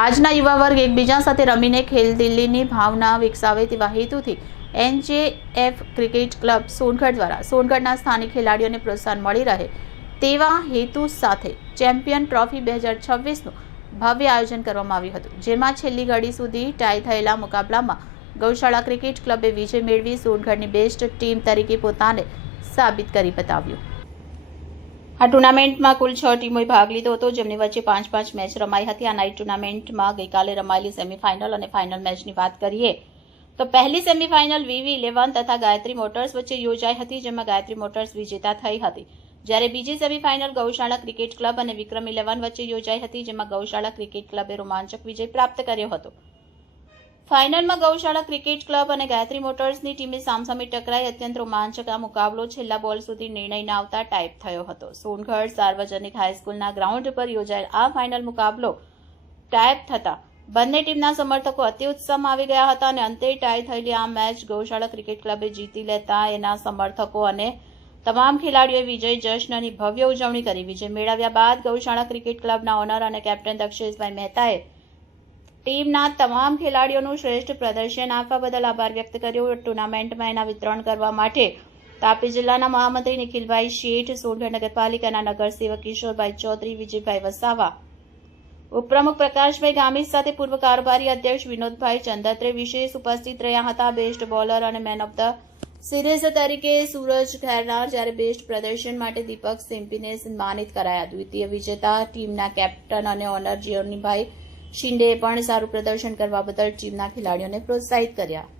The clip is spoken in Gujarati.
આજના યુવા વર્ગ એકબીજા સાથે રમીને ખેલદિલીની ભાવના વિકસાવે તેવા હેતુથી NJF ક્રિકેટ ક્લબ સોનગઢ દ્વારા સોનગઢના સ્થાનિક ખેલાડીઓને પ્રોત્સાહન મળી રહે તેવા હેતુ સાથે ચેમ્પિયન ટ્રોફી 2026નું ભવ્ય આયોજન કરવામાં આવ્યું હતું, જેમાં છેલ્લી ઘડી સુધી ટાઈ થયેલા મુકાબલામાં ગૌશાળા ક્રિકેટ ક્લબે વિજય મેળવી સોનગઢની બેસ્ટ ટીમ તરીકે પોતાને સાબિત કરી બતાવ્યું। આ ટુર્નામેન્ટમાં કુલ 6 ટીમોએ ભાગ લીધો હતો, જેમની વચ્ચે 5-5 મેચ રમાઈ હતી। આ નાઇટ ટુર્નામેન્ટમાં ગઈકાલે રમાયેલી સેમીફાઇનલ અને ફાઇનલ મેચની વાત કરીએ તો પહેલી સેમીફાઇનલ VV11 તથા ગાયત્રી મોટર્સ વચ્ચે યોજાઈ હતી, જેમાં ગાયત્રી મોટર્સ વિજેતા થઈ હતી, જ્યારે બીજી સેમીફાઇનલ ગૌશાળા ક્રિકેટ ક્લબ અને વિક્રમ 11 વચ્ચે યોજાઈ હતી, જેમાં ગૌશાળા ક્રિકેટ ક્લબે રોમાંચક વિજય પ્રાપ્ત કર્યો હતો। ફાઇનલમાં ગૌશાળા ક્રિકેટ ક્લબ અને ગાયત્રી મોટર્સની ટીમે સામસામે ટકરાઈ અત્યંત રોમાંચક આ મુકાબલો છેલ્લા બોલ સુધી નિર્ણય ન આવતા ટાઈપ થયો હતો। સોનગઢ સાર્વજનિક હાઈસ્કૂલના ગ્રાઉન્ડ પર યોજાયેલ આ ફાઇનલ મુકાબલો ટાઈપ થતા બંને ટીમના સમર્થકો અતિ ઉત્સાહમાં આવી ગયા હતા અને અંતે ટાઈ થયેલી આ મેચ ગૌશાળા ક્રિકેટ ક્લબે જીતી લેતા એના સમર્થકો અને તમામ ખેલાડીઓએ વિજય જશ્નની ભવ્ય ઉજવણી કરી। વિજય મેળવ્યા બાદ ગૌશાળા ક્રિકેટ ક્લબના ઓનર અને કેપ્ટન દક્ષેશભાઈ મહેતાએ ટીમના તમામ ખેલાડીઓનું શ્રેષ્ઠ પ્રદર્શન આપવા બદલ આભાર વ્યક્ત કર્યો। ટુર્નામેન્ટમાં એના વિતરણ કરવા માટે તાપી જિલ્લાના મહામંત્રી નિખિલભાઈ શેઠ, સોનગઢ નગરપાલિકાના નગરસેવક કિશોરભાઈ ચૌધરી, વિજયભાઈ વસાવા, ઉપપ્રમુખ પ્રકાશભાઈ ગામિત સાથે પૂર્વ કારોબારી અધ્યક્ષ વિનોદભાઈ ચંદત્રે વિશેષ ઉપસ્થિત રહ્યા હતા। બેસ્ટ બોલર અને મેન ઓફ ધ સિરીઝ તરીકે સૂરજ ખેરનાર, જ્યારે બેસ્ટ પ્રદર્શન માટે દીપક સિમ્પીને સન્માનિત કરાયા। દ્વિતીય વિજેતા ટીમના કેપ્ટન અને ઓનર જીવનભાઈ શિંદેએ પણ સારું પ્રદર્શન કરવા બદલ ટીમના ખેલાડીઓને પ્રોત્સાહિત કર્યા।